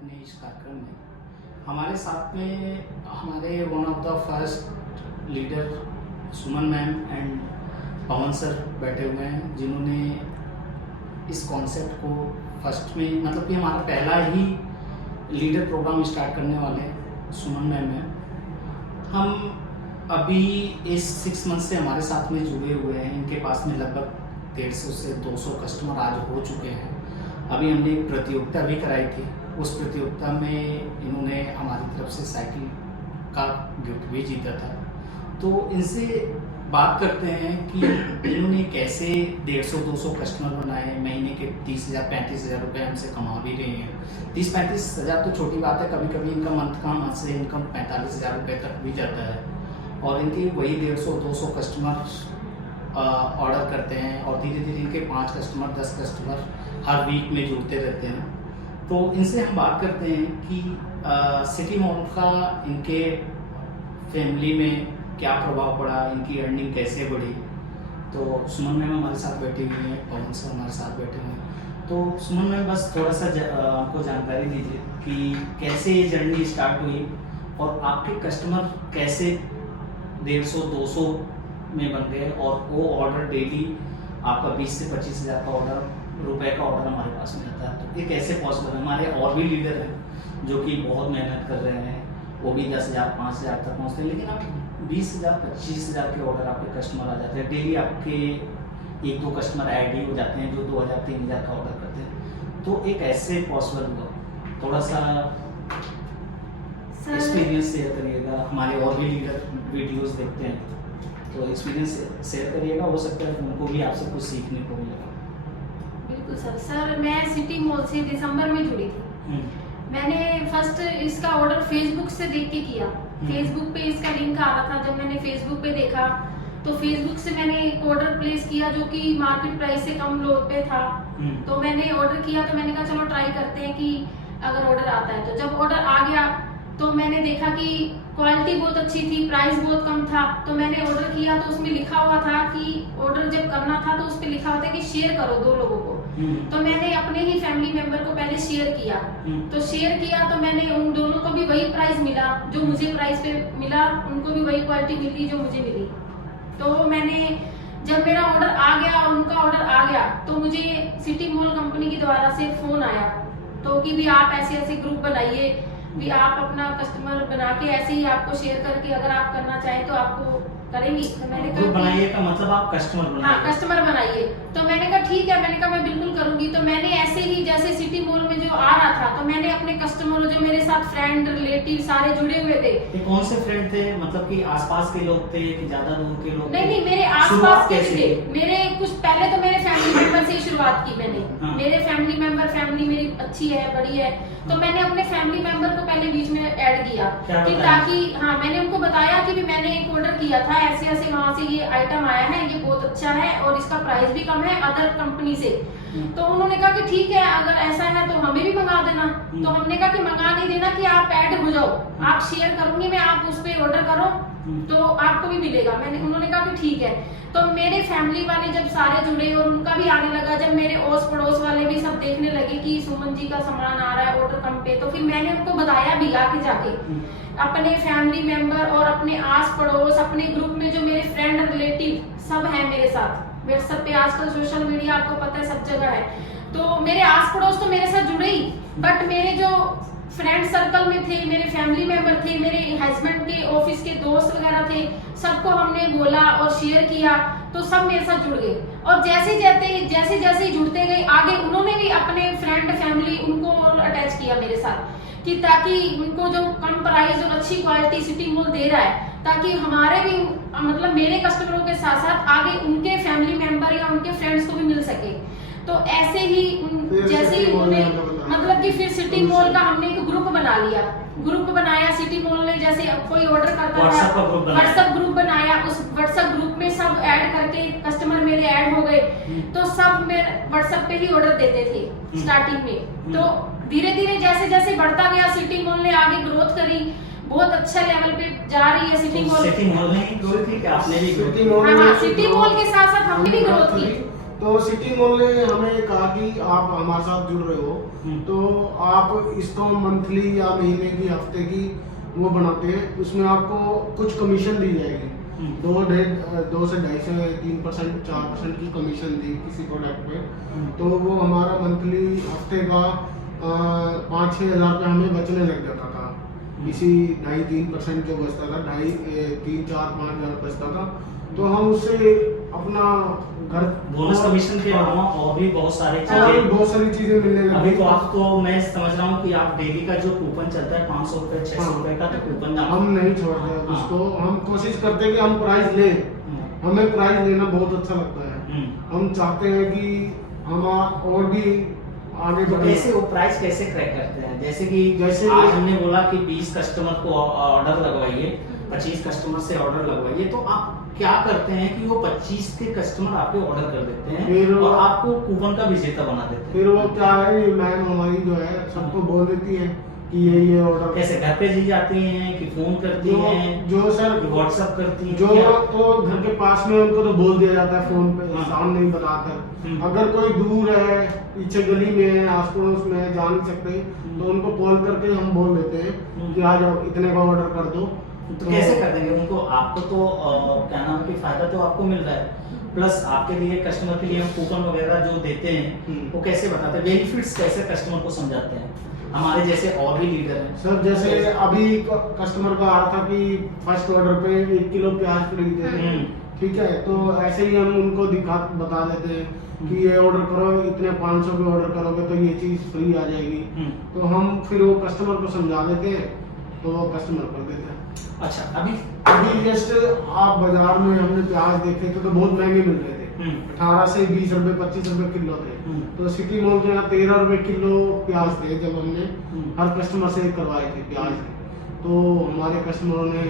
अपने इस कार्यक्रम में। हमारे साथ में हमारे one of the first leader Suman ma'am and Pawan sir बैठे हुए हैं, जिन्होंने इस कॉन्सेप्ट को फर्स्ट में, मतलब कि हमारा पहला ही लीडर प्रोग्राम स्टार्ट करने वाले सुमन मैम हैं। हम अभी इस 6 मंथ से हमारे साथ में जुड़े हुए हैं। इनके पास में लगभग 150 से 200 कस्टमर आज हो चुके हैं। अभी हमने एक प्रतियोगिता भी कराई थी। उस प्रतियोगिता में इन्होंने हमारी तरफ से साइकिल का गिफ्ट भी जीता था। तो इनसे बात करते हैं कि इन्होंने कैसे 150-200 कस्टमर बनाए, महीने के 30,000-35,000 रुपये हमसे कमा भी रहे हैं। 30-35,000 तो छोटी बात है, कभी कभी इनका मंथ से इनकम 45,000 रुपये तक भी जाता है। और इनके वही 150-200 कस्टमर ऑर्डर करते हैं और धीरे धीरे इनके 5 कस्टमर 10 कस्टमर हर वीक में जुड़ते रहते हैं। तो इनसे हम बात करते हैं कि सिटी मॉल का इनके फैमिली में क्या प्रभाव पड़ा, इनकी अर्निंग कैसे बढ़ी। तो सुमन मैम हमारे साथ बैठी हुई हैं, पवन सर हमारे साथ बैठे हुए हैं। तो सुमन मैम बस थोड़ा सा आपको जानकारी दीजिए कि कैसे ये जर्नी स्टार्ट हुई और आपके कस्टमर कैसे 150-200 में बन गए और वो ऑर्डर डेली आपका 20 से 25,000 का रुपए का ऑर्डर हमारे पास में आता है। तो ये कैसे पॉसिबल है। हमारे और भी लीडर हैं जो कि बहुत मेहनत कर रहे हैं, वो भी 10,000 5,000 तक पहुँचते हैं, लेकिन आप 20,000 25,000 के ऑर्डर आपके कस्टमर आ जाते हैं। डेली आपके 1-2 कस्टमर ऐड ही हो जाते हैं जो 2,000-3,000 का ऑर्डर करते हैं। तो एक ऐसे पॉसिबल हुआ, थोड़ा सा एक्सपीरियंस शेयर करिएगा। हमारे और भी लीडर वीडियोस देखते हैं तो एक्सपीरियंस शेयर करिएगा, हो सकता है उनको भी आपसे कुछ सीखने को मिलेगा। बिल्कुल सर, मैं सिटी मॉल से दिसंबर में जुड़ी थी। मैंने फर्स्ट इसका ऑर्डर फेसबुक से देख के किया। फेसबुक पे इसका लिंक आ रहा था। जब मैंने फेसबुक पे देखा तो फेसबुक से मैंने एक ऑर्डर प्लेस किया जो कि मार्केट प्राइस से कम लोड पे था। तो मैंने ऑर्डर किया, तो मैंने कहा चलो ट्राई करते हैं कि अगर ऑर्डर आता है। तो जब ऑर्डर आ गया तो मैंने देखा कि क्वालिटी बहुत अच्छी थी, प्राइस बहुत कम था। तो मैंने ऑर्डर किया तो उसमें लिखा हुआ था कि ऑर्डर जब करना था तो उस पर लिखा हुआ था कि शेयर करो 2 लोगों को। तो मैंने अपने ही फैमिली मेंबर को पहले शेयर किया। तो शेयर किया तो मैंने उन दोनों को भी वही प्राइस मिला जो मुझे प्राइस पे मिला, उनको भी वही क्वालिटी मिली जो मुझे मिली। तो मैंने जब मेरा ऑर्डर आ गया और उनका ऑर्डर आ गया तो मुझे सिटी मॉल कंपनी के द्वारा से फोन आया तो कि भी आप ऐसे ऐसे ग्रुप बनाइए, भी आप अपना कस्टमर बना के ऐसे ही आपको शेयर करके अगर आप करना चाहें तो आपको करेंगी। तो मैंने कहा बनाइए का मतलब आप कस्टमर बनाइए। हाँ, कस्टमर बनाइए। तो मैंने कहा ठीक है, मैंने कहा मैं बिल्कुल करूंगी। तो मैंने ऐसे ही जैसे सिटी मॉल में जो आ रहा था तो मैंने अपने कस्टमर जो मेरे साथ फ्रेंड रिलेटिव सारे जुड़े हुए थे। ये कौन से फ्रेंड थे, मतलब कि आसपास के लोग थे कि ज्यादा दूर के लोग? नहीं, मेरे आसपास के थे। मेरे कुछ पहले तो मेरे फैमिली मेंबर से ही शुरुआत की मैंने। हाँ। मेरे फैमिली मेरी अच्छी है, बड़ी है। तो मैंने अपने फैमिली मेंबर को पहले बीच में ऐड किया कि ताकि हाँ, मैंने उनको बताया कि भी मैंने एक ऑर्डर किया था ऐसे ऐसे, वहाँ से ये आइटम आया है, ये बहुत अच्छा है और इसका प्राइस भी कम है अदर कंपनी से। तो उन्होंने कहा कि ठीक है, अगर ऐसा है तो हमें भी मंगा देना। तो हमने कहा कि मंगा नहीं देना, कि आप ऐड हो जाओ, आप शेयर करूंगी मैं, आप उस पर ऑर्डर करो तो आपको भी मिलेगा। उन्होंने कहा कि ठीक है। तो मेरे फैमिली वाले जब सारे जुड़े और उनका भी आने लगा, जब मेरे ओस पड़ोस वाले भी सब देखने लगे कि सुमन जी का सामान आ रहा है ऑर्डर कम पे, तो फिर मैंने उनको बताया भी आके जाके अपने फैमिली मेंबर और अपने आस पड़ोस, अपने ग्रुप में जो मेरे फ्रेंड रिलेटिव सब है मेरे साथ। व्हाट्सएप पे आजकल सोशल मीडिया आपको पता है सब जगह है। तो मेरे आस पड़ोस तो मेरे साथ जुड़े ही, बट मेरे जो फ्रेंड सर्कल में थे, मेरे फैमिली मेंबर थे, मेरे हस्बैंड के ऑफिस के दोस्त वगैरह थे, सबको हमने बोला और शेयर किया तो सब मेरे साथ जुड़ गए। और जैसे जैसे जुड़ते गए आगे, उन्होंने भी अपने फ्रेंड फैमिली उनको अटैच किया मेरे साथ, कि ताकि उनको जो कम प्राइस और अच्छी क्वालिटी सिटी मॉल दे रहा है, ताकि हमारे भी मतलब मेरे कस्टमरों के साथ साथ आगे उनके फैमिली मेंबर या उनके फ्रेंड्स को भी मिल सके। तो ऐसे ही जैसे ही उन्होंने मतलब कि फिर सिटी मॉल का हमने एक ग्रुप बना लिया। ग्रुप बनाया सिटी मॉल ने, जैसे कोई ऑर्डर करता है व्हाट्सएप ग्रुप बनाया। उस व्हाट्सएप ग्रुप में सब ऐड करके कस्टमर मेरे ऐड हो गए, तो सब मेरे व्हाट्सएप पे ही ऑर्डर देते थे स्टार्टिंग में। तो धीरे धीरे जैसे जैसे बढ़ता गया, सिटी मॉल ने आगे ग्रोथ करी, बहुत अच्छा लेवल पे जा रही है सिटी मॉल। सिटी मॉल ने ग्रोथ की, आपने भी हाँ, सिटी मॉल के साथ साथ हमने भी ग्रोथ की। तो सिटी मॉल ने हमें कहा कि आप हमारे साथ जुड़ रहे हो तो आप इसको मंथली या महीने की, हफ्ते की वो बनाते हैं, उसमें आपको कुछ कमीशन दी जाएगी। 2 से 2.5 3% 4% की कमीशन दी किसी प्रोडक्ट पे। तो वो हमारा मंथली हफ्ते का 5-6 हज़ार रुपये हमें बचने लग जाता था। इसी 2.5-3% जो बचता था, 2.5 3 4 5 हज़ार बचता था। तो हम उससे अपना घर बोनस कमीशन के अलावा और भी बहुत सारी बहुत सारी चीजें मिलने लगी। अभी तो आपको मैं समझ रहा हूँ कि आप डेली का जो कूपन चलता है 500 रुपए 600 रुपए का, तो कूपन हम नहीं छोड़ते उसको। हम कोशिश करते हैं कि हम प्राइस लें, हमें प्राइस लेना बहुत अच्छा लगता है। हम चाहते हैं कि हम और भी आगे तो कैसे वो प्राइस कैसे क्रैक करते हैं? जैसे आज हमने बोला कि 20 कस्टमर को ऑर्डर लगवाइए, 25 कस्टमर से ऑर्डर लगवाइए, तो आप क्या करते हैं कि वो 25 के कस्टमर आपके ऑर्डर कर देते हैं और आपको कूपन का विजेता बना देते हैं। फिर वो क्या है, मैम हमारी जो है सबको बोल देती है कि ये ऑर्डर कैसे घर पे जी जाती हैं कि फोन करती हैं, जो सर व्हाट्सएप करती हैं, जो तो घर के पास में उनको तो बोल दिया जाता है फोन पे, सामने ही बताकर। अगर कोई दूर है, पीछे गली में है, आस पड़ोस में है, जा नहीं सकते, तो उनको कॉल करके हम बोल देते हैं कि आ जाओ, इतने का ऑर्डर कर दो। तो कैसे कर देंगे उनको? आपको तो क्या नाम की फायदा तो आपको मिल रहा है, प्लस आपके लिए कस्टमर के लिए हम कूपन वगैरह जो देते हैं वो कैसे बताते हैं, बेनिफिट्स कैसे कस्टमर को समझाते हैं हमारे जैसे और भी लीडर हैं? सर जैसे अभी कस्टमर का आ रहा था कि फर्स्ट ऑर्डर पे 1 किलो प्याज खरीदते हैं, ठीक है, तो ऐसे ही हम उनको बता देते हैं कि ये ऑर्डर करो, इतने 500 पे ऑर्डर करोगे तो ये चीज फ्री आ जाएगी। तो हम फिर वो कस्टमर को समझा देते हैं, तो वो कस्टमर कर देते हैं। अच्छा, अभी जस्ट आप बाजार में हमने प्याज देखे थे तो बहुत महंगे मिल रहे थे, 18 से 20 रुपए 25 रुपए किलो थे। तो सिटी मॉल के यहाँ 13 रुपए किलो प्याज थे जब हमने हर कस्टमर से करवाए थे प्याज। तो हमारे कस्टमरों ने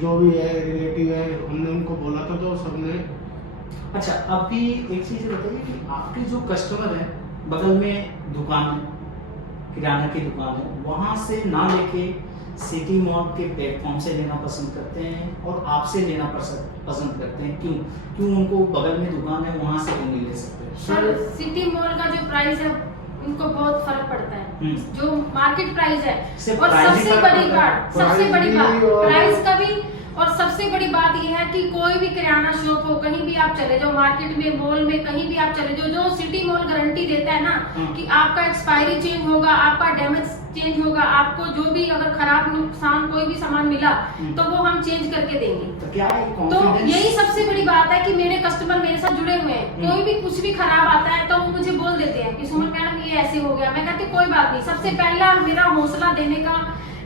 जो भी है रिलेटिव है, हमने उनको बोला था तो सबने। अच्छा, अभी एक चीज बताइए कि आपके जो कस्टमर है, बगल में दुकान है, किराना की दुकान है, वहां से ना लेके सिटी मॉल के प्लेटफॉर्म से लेना पसंद करते हैं और आपसे लेना पसंद करते हैं, क्यों उनको बगल में दुकान है वहां से क्यों नहीं ले सकते? सर सिटी मॉल का जो प्राइस है उनको बहुत फर्क पड़ता है, जो मार्केट प्राइस है। और सबसे बड़ी बात प्राइस का भी, और सबसे बड़ी बात यह है कि कोई भी किराना शॉप हो, कहीं भी आप चले जाओ, मार्केट में, मॉल में, कहीं भी आप चले जाओ, जो सिटी मॉल गारंटी देता है ना कि आपका एक्सपायरी चेंज होगा, आपका डैमेज चेंज होगा, आपको जो भी अगर खराब नुकसान कोई भी सामान मिला तो वो हम चेंज करके देंगे। तो क्या है, तो यही सबसे बड़ी बात है कि मेरे कस्टमर मेरे साथ जुड़े हुए हैं। कोई भी कुछ भी खराब आता है तो वो मुझे बोल देते हैं कि सुमन मैडम ये ऐसे हो गया। मैं कहती कोई बात नहीं। सबसे पहला मेरा हौसला देने का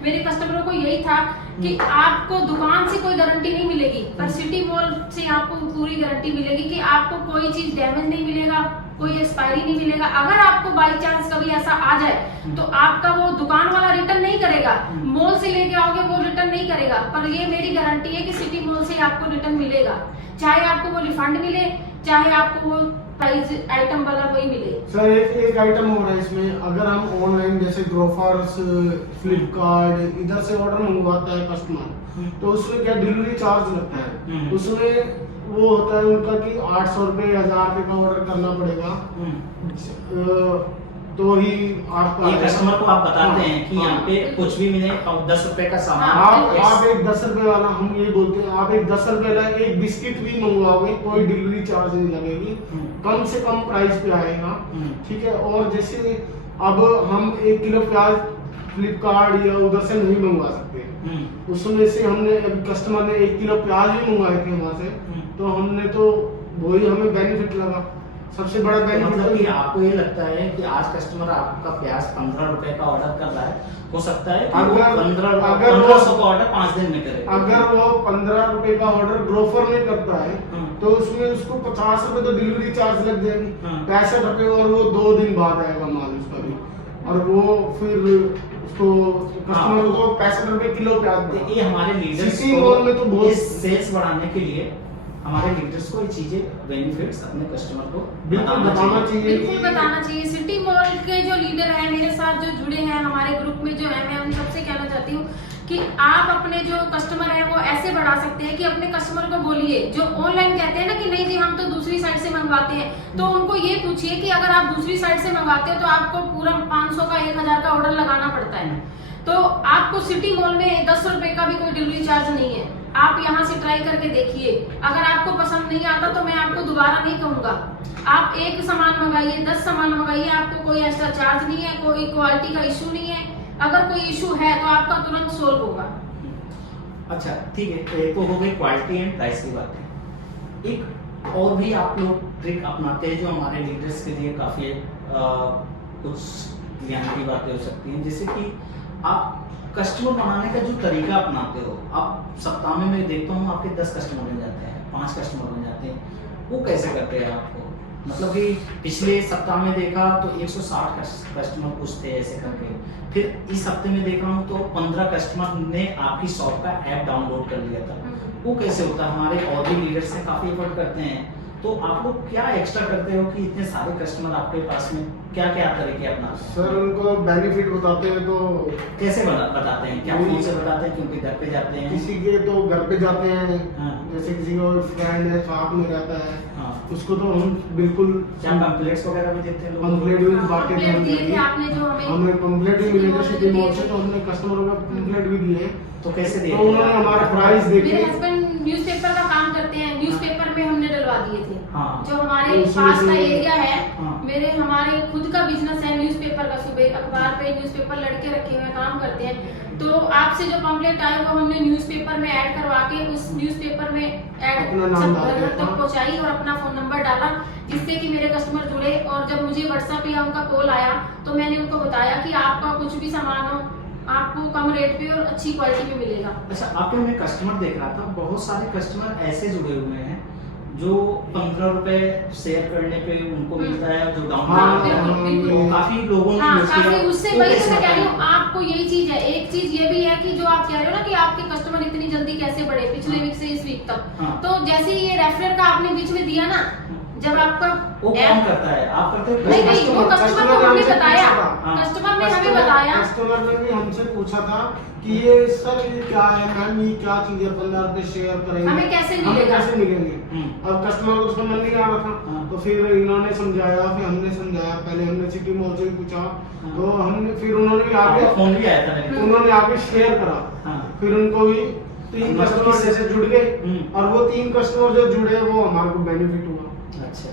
मेरे कस्टमरों को यही था कि आपको दुकान से कोई गारंटी नहीं मिलेगी, पर सिटी मॉल से आपको पूरी गारंटी मिलेगी कि आपको कोई चीज डैमेज नहीं मिलेगा, कोई एक्सपायरी नहीं मिलेगा। अगर आपको बाई चांस कभी ऐसा आ जाए तो आपका वो दुकान वाला रिटर्न नहीं करेगा, मॉल से लेके आओगे वो रिटर्न नहीं करेगा, पर ये मेरी गारंटी है कि सिटी मॉल से आपको रिटर्न मिलेगा, चाहे आपको वो रिफंड मिले, चाहे आपको वो प्राइस आइटम वाला वही मिले। सर एक आइटम हो रहा है इसमें, अगर हम ऑनलाइन जैसे ग्रोफर्स, फ्लिपकार्ट इधर से ऑर्डर मंगवाता है कस्टमर, तो उसमें क्या डिलीवरी चार्ज लगता है, उसमें वो होता है उनका कि 800 रुपए 1000 रुपए का ऑर्डर करना पड़ेगा, तो ही आपका कस्टमर को आप बताते हैं कि यहाँ पे कुछ भी मिले 10 रुपए का सामान, आप एक 10 रुपए वाला, हम ये बोलते हैं आप एक 10 रुपए वाला एक बिस्किट भी मंगवाओगे कोई डिलीवरी चार्ज नहीं लगेगी, कम से कम प्राइस पे आएगा, ठीक है। और जैसे अब हम 1 किलो प्याज फ्लिपकार्ट या उधर से नहीं मंगवा सकते, उसमें से हमने कस्टमर ने 1 किलो प्याज भी मंगवाए थे वहां से, तो हमने तो वही हमें बेनिफिट लगा, सबसे बड़ा बेनिफिट। मतलब कि आपको ये लगता है कि आज कस्टमर आपका प्याज 15 रुपए का ऑर्डर कर रहा है, हो सकता है कि वो 1500 का ऑर्डर 5 दिन में करे। अगर वो 15 रुपए का ऑर्डर ग्रोफर में करता है तो उसमें उसको 50 रुपए तो डिलीवरी चार्ज लग जाएगी, 65 रुपए, और वो 2 दिन बाद आएगा माल उसका भी, और वो फिर उसको कस्टमर को 65 रुपए किलो प्याज। ये हमारे लीडर्स को बहुत सेल्स बढ़ाने के लिए हमारे लीडर्स को ये चीजें बेनिफिट्स अपने कस्टमर को बिल्कुल बताना चाहिए, बिल्कुल बताना चाहिए। सिटी मॉल के जो लीडर हैं मेरे साथ जो जुड़े हैं हमारे ग्रुप में जो है, मैं उन सबसे कहना चाहती हूँ कि आप अपने जो कस्टमर है वो ऐसे बढ़ा सकते हैं कि अपने कस्टमर को बोलिए, जो ऑनलाइन कहते हैं ना कि नहीं जी हम तो दूसरी साइट से मंगवाते हैं, तो उनको ये पूछिए कि अगर आप दूसरी साइट से मंगवाते हो तो आपको पूरा 500 का 1000 का ऑर्डर लगाना पड़ता है, तो आपको सिटी मॉल में 10 रुपए का भी कोई डिलीवरी चार्ज नहीं है। आप यहाँ से ट्राई करके देखिए, अगर आपको पसंद नहीं आता तो मैं आपको दोबारा नहीं कहूंगा, आप एक सामान मंगाइए 10 सामान मंगाइए, आपको कोई एक्स्ट्रा चार्ज नहीं है, कोई क्वालिटी का इशू नहीं है, अगर कोई इशू है तो आपका तुरंत सोल्व होगा। अच्छा ठीक है, तो एक तो हो गई क्वालिटी एंड प्राइस की बातें। एक और भी आप लोग ट्रिक अपनाते हैं जो हमारे लीडर्स के लिए काफ़ी कुछ ज्ञान की बातें हो सकती हैं, जैसे कि आप कस्टमर बनाने का जो तरीका अपनाते हो, आप सप्ताह में मैं देखता हूँ आपके 10 कस्टमर बन जाते हैं, 5 कस्टमर बन जाते हैं, वो कैसे करते हैं आपको? मतलब कि पिछले सप्ताह में देखा तो 160 कस्टमर कुछ थे ऐसे करके, फिर इस हफ्ते में देख रहा हूँ तो 15 कस्टमर ने आपकी शॉप का ऐप डाउनलोड कर लिया था। वो कैसे होता है? हमारे और भी लीडर्स से काफ़ी एफर्ट करते हैं, तो आप लोग क्या एक्स्ट्रा करते हो कि इतने सारे कस्टमर आपके पास में क्या क्या तरीके अपनाते हैं? सर उनको बेनिफिट बताते हैं तो कैसे बताते हैं? क्या फोन से बताते हैं क्योंकि घर पे जाते हैं? किसी के तो घर पे जाते हैं, हाँ। जैसे किसी को फ्रेंड है साथ में रहता है, हाँ। उसको तो हम बिल्कुल क्या पैम्पलेट्स वगैरह भी देते हैं लोग? पंपलेट भी बांटे थे दिए थे आपने जो हमें पंपलेट भी मिले थे सिटी मॉल से, तो हमने कस्टमरों को पंपलेट भी दिए। तो कैसे दिए? तो उन्होंने हमारा प्राइस मेरे देखे। हस्बैंड न्यूज़पेपर का काम करते हैं, न्यूज़पेपर में हमने डलवा दिए थे। हाँ। जो हमारे उसमें पास का से- एरिया है, हाँ। हमारे खुद का बिजनेस है न्यूज़पेपर का, सुबह अखबार पे न्यूज़पेपर लड़के रखे हुए काम करते हैं, तो आपसे जो पंपलेट आए वो हमने न्यूज़पेपर में ऐड करवा के उस न्यूज़पेपर में ऐड अपना नाम डाल घर दिया तक था। पहुंचाई और अपना फोन नंबर डाला, जिससे कि मेरे कस्टमर जुड़े। और जब मुझे व्हाट्सएप या उनका कॉल आया तो मैंने उनको बताया कि आपका कुछ भी सामान हो आपको कम रेट पे और अच्छी क्वालिटी में मिलेगा। अच्छा, आपके मैं कस्टमर देख रहा था, बहुत सारे कस्टमर ऐसे जुड़े हुए हैं जो 15 रुपए शेयर करने पे उनको मिलता है, जो हाँ, डाउनलोड तो काफी लोगों ने हाँ, यूज काफी किया। उससे वो वही कैसे तो मैं कह रही हूँ, बताएं? आपको यही चीज है। एक चीज ये भी है कि जो आप कह रहे हो ना कि आपके कस्टमर इतनी जल्दी कैसे बढ़े पिछले वीक से इस वीक तक, हाँ। तो जैसे ही ये रेफरल का आपने बीच में दिया ना, जब आपका वो कौन करता है? आप करते हो? नहीं नहीं, वो कस्टमर को हमने बताया, हाँ। कस्टमर ने हमें बताया। कस्टमर ने भी हमसे पूछा था कि ये सर ये क्या है मैम, ये क्या चीज है, 15 रुपए शेयर करेंगे, हमें कैसे हमें मिलेगा? कैसे मिलेंगे? अब कस्टमर को तो समझ नहीं आ रहा था, हाँ। तो फिर इन्होंने समझाया, फिर हमने समझाया, पहले हमने सिटी मॉल से भी पूछा, तो हमने फिर उन्होंने भी आगे आपका फोन भी आया था मेरे को। उन्होंने आगे शेयर करा, हाँ। फिर उनको भी 3 मतलब कस्टमर कि- जैसे जुड़ गए, और वो 3 कस्टमर जो जुड़े वो हमारे को बेनिफिट हुआ। अच्छा,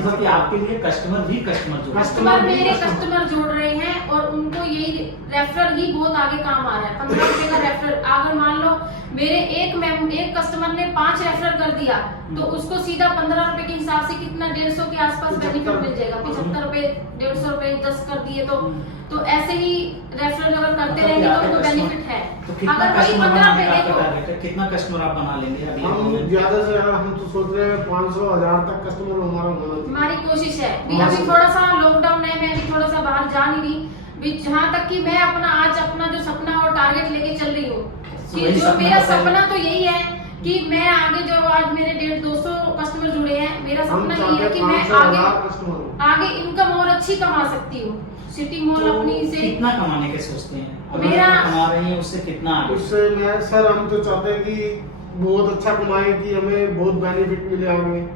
मतलब कि आपके लिए कस्टमर भी कस्टमर जो कस्टमर मेरे कस्टमर जोड़ रहे हैं और उनको यही रेफरल ही बहुत आगे काम आ रहा है। 15 रुपए का रेफरल, अगर मान लो मेरे एक कस्टमर ने 5 रेफरल कर दिया तो उसको सीधा 15 रुपए के हिसाब से कितना 150 के आसपास बेनिफिट मिल जाएगा। 75 रुपए 150 रुपए 10 कर दिए तो ऐसे ही रेफरल अगर करते रहेंगे तो उनको बेनिफिट है। तो कितना अगर वही कस्टमर 15 बनाने रुपए का आपका देखो, टारगेट है? कितना कस्टमर आप बना लेंगे अभी? हम ज्यादा से ज्यादा हम तो सोच रहे हैं 500-1000 तक कस्टमर हमारा होना चाहिए। हमारी कोशिश है। अभी थोड़ा सा लॉकडाउन है, मैं अभी थोड़ा सा बाहर जा नहीं रही, जहाँ तक कि मैं आज अपना जो सपना और टारगेट लेके चल रही हूँ कि वही जो सपना मेरा बताइए। सपना तो यही है कि मैं आगे जो आज मेरे 150-200 कस्टमर जुड़े हैं, मेरा हम सपना चाहते ये है कि हैं मैं 500-1000 कस्टमर हो। आगे इनकम और अच्छी कमा सकती हूँ। सिटी मॉल तो अपनी से कितना कमाने के सोचते हैं? अगर मेरा- आप कमा रहे हैं उससे कितना आगे? उससे मैं सर हम तो चाहते हैं कि बहुत अच्छा कमाए, कि हमें बहुत बेनिफिट मिले आगे। मैं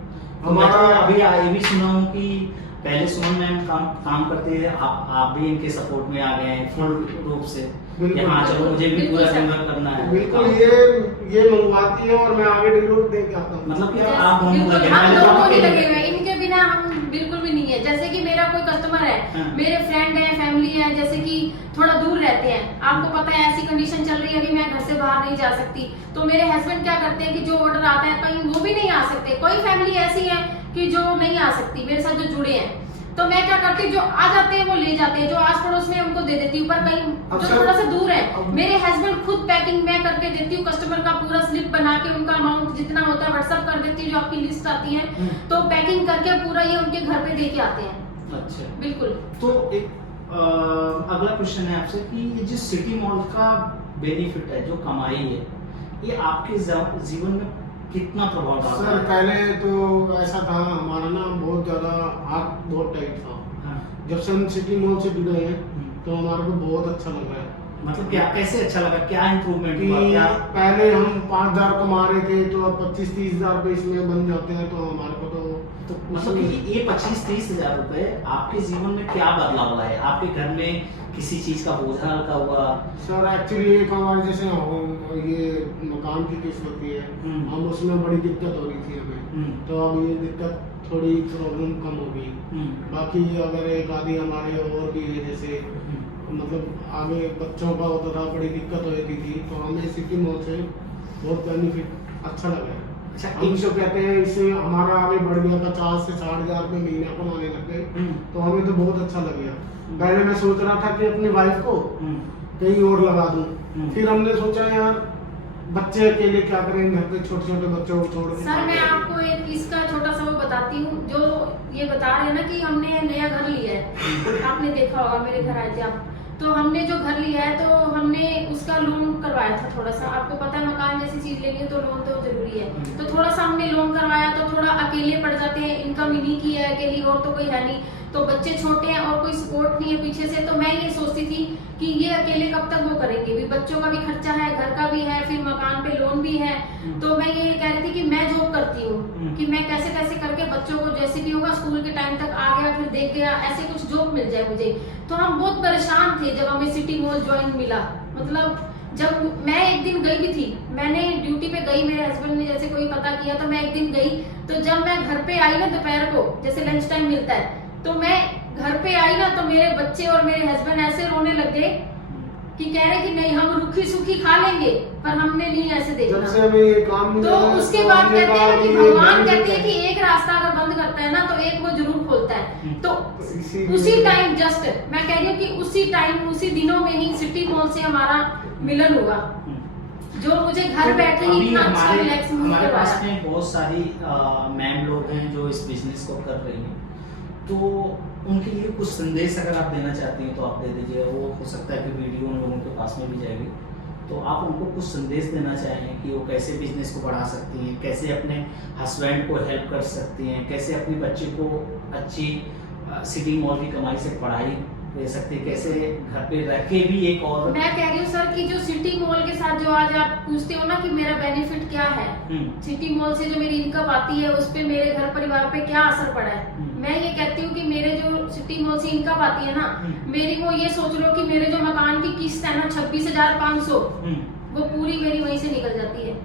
हमारा तो अभी ये भी सुना हूँ कि पहले सुमन मैम काम करते थे, आप भी इनके सपोर्ट में आ गए हैं फुल रूप से। बिल्कुल। कि हाँ चलो मुझे भी बिल्कुल पूरा सर। डिलीवर करना है। बिल्कुल ये मंगवाती है और मैं आगे डिलीवर दे के आता हूँ। मतलब कि आप दोनों बिल्कुल, लगे हम पहले तो दोनों आप ही अकेले लगे थे। हुए हैं, इनके बिना हम बिल्कुल भी नहीं है। जैसे कि मेरा कोई कस्टमर है, हाँ। मेरे फ्रेंड है, फैमिली है, जैसे कि थोड़ा दूर रहते हैं, आपको पता है ऐसी कंडीशन चल रही है अभी मैं घर से बाहर नहीं जा सकती, तो मेरे हस्बैंड क्या करते हैं कि जो ऑर्डर आता है कहीं वो भी नहीं आ सकते। कोई फैमिली ऐसी है कि जो नहीं आ सकती, मेरे साथ जो जुड़े हैं, तो मैं क्या करती हूँ, जो आ जाते हैं वो ले जाते हैं, जो आस पड़ोस में उनको दे देती हूँ। पर कहीं अब जो सर- थोड़ा सा दूर है, अब- मेरे हस्बैंड खुद पैकिंग मैं करके देती हूँ, कस्टमर का पूरा स्लिप बना के उनका अमाउंट जितना होता है व्हाट्सअप कर देती हूँ, जो आपकी लिस्ट आती है, तो पैकिंग करके पूरा ये उनके घर पे दे के आते हैं। अच्छा, बिल्कुल। तो एक अगला क्वेश्चन है आपसे कि ये जो सिटी मॉल का बेनिफिट है, जो कमाई है, ये आपके जीवन में कितना प्रभाव डालता सर है? पहले तो ऐसा था हमारा ना, बहुत ज्यादा हाथ बहुत टाइट था। हाँ। जब से हम सिटी मॉल से जुड़े हैं हम्म। तो हमारे को बहुत अच्छा लग रहा है। मतलब क्या, कैसे अच्छा लगा, क्या इम्प्रूवमेंट कि हुआ, क्या? पहले हम 5,000 कमा रहे थे तो अब 25-30 हजार रुपए इसमें बन जाते हैं, तो हमारे को तो मतलब ये 25-30 हजार रुपए आपके जीवन में क्या बदलाव हुआ है? आपके घर में किसी चीज का बोझा हल्का हुआ? सर एक्चुअली एक हमारे जैसे ये मकान की किस्त होती है, हम उसमें बड़ी दिक्कत हो रही थी हमें, तो अब ये दिक्कत थोड़ी प्रॉब्लम कम हो गई। बाकी अगर एक आदि हमारे और भी है, जैसे मतलब आगे बच्चों का होता था, बड़ी दिक्कत हो जाती थी, तो हमें सिटी मॉल से बहुत बेनिफिट अच्छा लगा है। अच्छा, हम जो कहते हैं इससे हमारा आगे बढ़ गया, 50 से 60 हजार रुपये महीना कमाने लग गए, तो हमें तो बहुत अच्छा लग गया। पहले मैं सोच रहा था कि अपनी वाइफ को कहीं और लगा दूं, फिर हमने सोचा यार बच्चे अकेले क्या करेंगे घर पे, छोटे छोटे बच्चों को छोड़ के। सर मैं आपको एक इसका छोटा सा वो बताती हूँ, जो ये बता रहे हैं ना कि हमने नया घर लिया है, आपने देखा होगा, मेरे घर आए थे आप, तो हमने जो घर लिया है तो हमने उसका लोन करवाया था थोड़ा सा। आपको पता है मकान जैसी चीज लेनी है तो लोन तो जरूरी है, तो थोड़ा सा हमने लोन करवाया, तो थोड़ा अकेले पड़ जाते हैं, इनकम इन्हीं की है अकेली, और तो कोई है नहीं, तो बच्चे छोटे हैं और कोई सपोर्ट नहीं है पीछे से, तो मैं ये सोचती थी कि ये अकेले कब तक वो करेंगे, भी बच्चों का भी खर्चा है, घर का भी है, फिर मकान पे लोन भी है, तो मैं ये कह रही थी कि मैं जॉब करती हूँ कि मैं कैसे कैसे करके बच्चों को जैसे भी होगा स्कूल के टाइम तक आ गया, फिर देख गया, ऐसे कुछ जॉब मिल जाए मुझे। तो हम बहुत परेशान थे जब हमें सिटी मॉल ज्वाइन मिला। मतलब जब मैं एक दिन गई भी थी, मैंने ड्यूटी पे गई, मेरे हस्बैंड ने जैसे कोई पता किया, तो मैं एक दिन गई, तो जब मैं घर पे आई ना दोपहर को, जैसे लंच टाइम मिलता है, तो मैं घर पे आई ना, तो मेरे बच्चे और मेरे हस्बैंड ऐसे रोने लग गए कि कह रहे कि नहीं हम रूखी सूखी खा लेंगे, पर हमने नहीं ऐसे देखना। जब से हमें ये काम मिला तो है, उसके तो बाद हमने कहते हैं कहा कि ये भगवान benefit कहते हैं कि एक रास्ता अगर बंद करता है ना तो एक वो जरूर खोलता है। तो इसीलिए- उसी टाइम जस्ट मैं कह रही हूँ कि उसी टाइम उसी दिनों में ही सिटी मॉल से हमारा मिलन हुआ, जो मुझे घर बैठे ही अभी इतना अच्छा रिलैक्स हमारे पास में बहुत सारी मैम लोग हैं जो इस बिजनेस को कर रही हैं, तो उनके लिए कुछ संदेश अगर आप देना चाहती हैं तो आप दे दीजिए। वो हो सकता है कि वीडियो उन लोगों के पास में भी जाएगी, तो आप उनको कुछ संदेश देना चाहें कि वो कैसे बिजनेस को बढ़ा सकती हैं, कैसे अपने हस्बैंड को हेल्प कर सकती हैं, कैसे अपने बच्चे को अच्छी सिटी मॉल की कमाई से पढ़ाई दे सकती है, कैसे घर पे रह के भी एक और। मैं कह रही हूँ सर कि जो सिटी मॉल के साथ जो आज आप पूछते हो ना कि मेरा बेनिफिट क्या है, सिटी मॉल से जो मेरी इनकम आती है उस पे मेरे घर परिवार पे क्या असर पड़ा है, मैं ये कहती हूँ कि मेरे जो सिटी मॉल से इनकम आती है ना, मेरी वो ये सोच लो कि मेरे जो मकान की किस्त है ना 26,500 वो पूरी मेरी वहीं से निकल जाती है।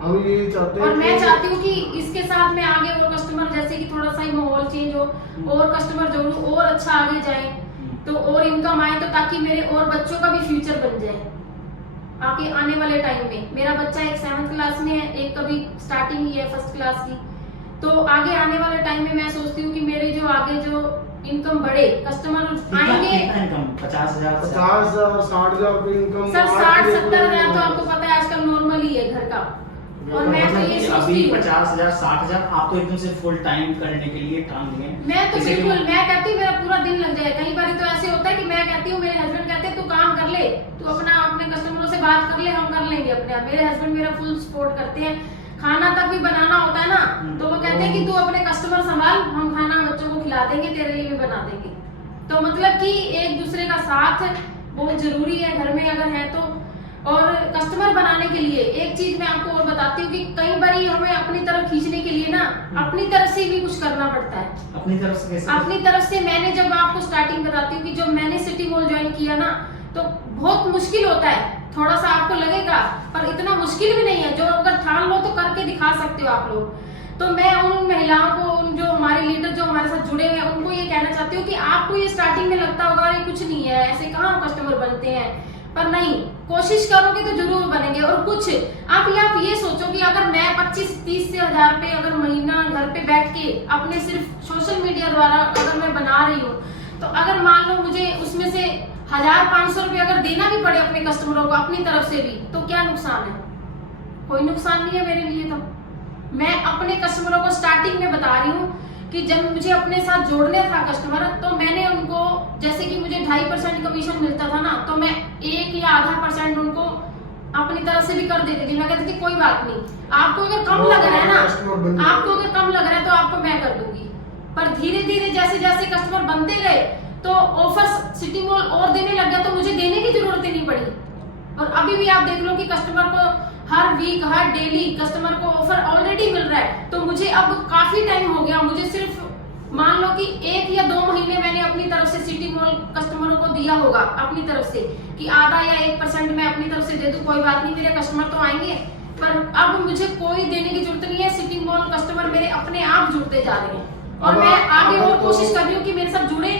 हम ये चाहते हैं और मैं चाहती हूँ कि इसके साथ में आगे और कस्टमर जैसे कि थोड़ा सा ही माहौल चेंज हो और कस्टमर जोड़ूं और अच्छा आगे जाए, तो और इनकम आए, तो ताकि मेरे और बच्चों का भी फ्यूचर बन जाए आगे आने वाले टाइम में। मेरा बच्चा एक 7th क्लास में है, एक कभी स्टार्टिंग ही है 1st क्लास की, तो आगे आने वाले टाइम में मैं सोचती हूँ कि मेरे जो आगे जो इनकम बढ़े, कस्टमर आएंगे। 50,000 60,000 रुपए इनकम सर 60-70 हजार तो आपको पता है आजकल नॉर्मल ही है घर का, और मैं तो ये सोचती अभी हूँ 50,000 60,000 आप तो एकदम से फुल टाइम करने के लिए ठान लिए। मैं तो बिल्कुल, मैं कहती हूँ मेरा पूरा दिन लग जाए। कई बार तो ऐसे होता है कि मैं कहती हूँ, मेरे हस्बैंड कहते हैं तू काम कर ले, तू अपना अपने कस्टमरों से बात कर ले, हम कर लेंगे अपने आप। मेरे हस्बैंड मेरा फुल सपोर्ट करते हैं, खाना तक भी बनाना होता है ना तो वो कहते हैं कि तू अपने कस्टमर संभाल, हम खाना बच्चों को खिला देंगे, तेरे लिए भी बना देंगे। तो मतलब कि एक दूसरे का साथ बहुत जरूरी है घर में अगर है तो। और कस्टमर बनाने के लिए एक चीज मैं आपको और बताती हूँ कि कई बार हमें अपनी तरफ खींचने के लिए ना अपनी तरफ से भी कुछ करना पड़ता है। अपनी तरफ से कैसे? अपनी तरफ से मैंने जब आपको स्टार्टिंग बताती हूँ कि जब मैंने सिटी मॉल ज्वाइन किया ना तो बहुत मुश्किल होता है, थोड़ा सा आपको लगेगा पर इतना मुश्किल भी नहीं है, जो अगर ठान लो तो करके दिखा सकते हो आप लोग। तो मैं उन महिलाओं को, उन जो हमारे लीडर जो हमारे साथ जुड़े हुए हैं उनको ये कहना चाहती हूँ कि आपको ये स्टार्टिंग में लगता होगा ये कुछ नहीं है, ऐसे कहाँ कस्टमर बनते हैं, पर नहीं, कोशिश करोगे तो जरूर बनेंगे। और कुछ आप ये सोचो कि अगर मैं 25-30 हजार रुपए अगर महीना घर पे बैठ के अपने सिर्फ सोशल मीडिया द्वारा अगर मैं बना रही हूँ, तो अगर मान लो मुझे उसमें से 1,500 रुपए अगर देना भी पड़े अपने कस्टमरों को अपनी तरफ से भी, तो क्या नुकसान है? कोई नुकसान नहीं है मेरे लिए। तो मैं अपने कस्टमरों को स्टार्टिंग में बता रही हूँ कि जब मुझे अपने साथ जोड़ने था कस्टमर, तो मैंने उनको जैसे कि मुझे 2.5% कमीशन मिलता था ना, तो मैं 1 या आधा % उनको अपनी तरफ से भी कर देती थी। मैं कहती थी कोई बात नहीं, आपको अगर कम लग रहा है ना, आपको अगर कम लग रहा है तो आपको मैं कर दूंगी। पर धीरे धीरे जैसे जैसे कस्टमर बनते गए तो ऑफर सिटी मॉल और देने लग गया, तो मुझे देने की जरूरत ही नहीं पड़ी। और अभी भी आप देख लो कि कस्टमर को हर वीक हर डेली कस्टमर को ऑफर ऑलरेडी मिल रहा है। तो मुझे अब काफी टाइम हो गया, मुझे सिर्फ मान लो कि 1 या 2 महीने मैंने अपनी तरफ से सिटी मॉल कस्टमरों को दिया होगा अपनी तरफ से, कि आधा या 1% मैं अपनी तरफ से दे दूं, कोई बात नहीं, मेरे कस्टमर तो आएंगे। पर अब मुझे कोई देने की जरूरत नहीं है, सिटी मॉल कस्टमर मेरे अपने आप जुड़ते जा रहे हैं। और मैं आगे और कोशिश कर रही हूँ कि मेरे साथ जुड़े,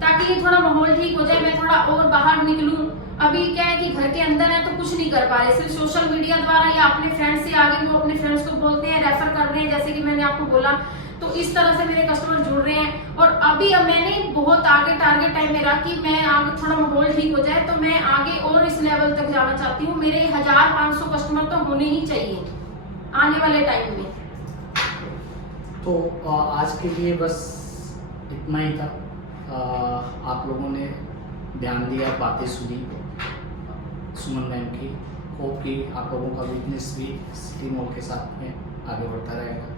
ताकि ये थोड़ा माहौल ठीक हो जाए, मैं थोड़ा और बाहर निकलूं। अभी क्या है कि घर के अंदर है तो कुछ नहीं कर पा रहे, सिर्फ सोशल मीडिया द्वारा या अपने फ्रेंड्स से आगे वो अपने फ्रेंड्स को बोलते हैं, रेफर कर रहे हैं, जैसे कि मैंने आपको बोला। तो इस तरह से मेरे कस्टमर जुड़ रहे हैं। और अभी अब मैंने बहुत आगे टारगेट है मेरा कि मैं आगे थोड़ा माहौल ठीक हो जाए तो मैं आगे और इस लेवल तक जाना चाहती हूँ। मेरे 1500 कस्टमर तो होने ही चाहिए आने वाले टाइम में। तो आज के लिए बस इतना ही था। आप लोगों ने ध्यान दिया, बातें सुनी सुमन मैम की। होप कि आप लोगों का बिजनेस भी सिटी मॉल के साथ में आगे बढ़ता रहेगा।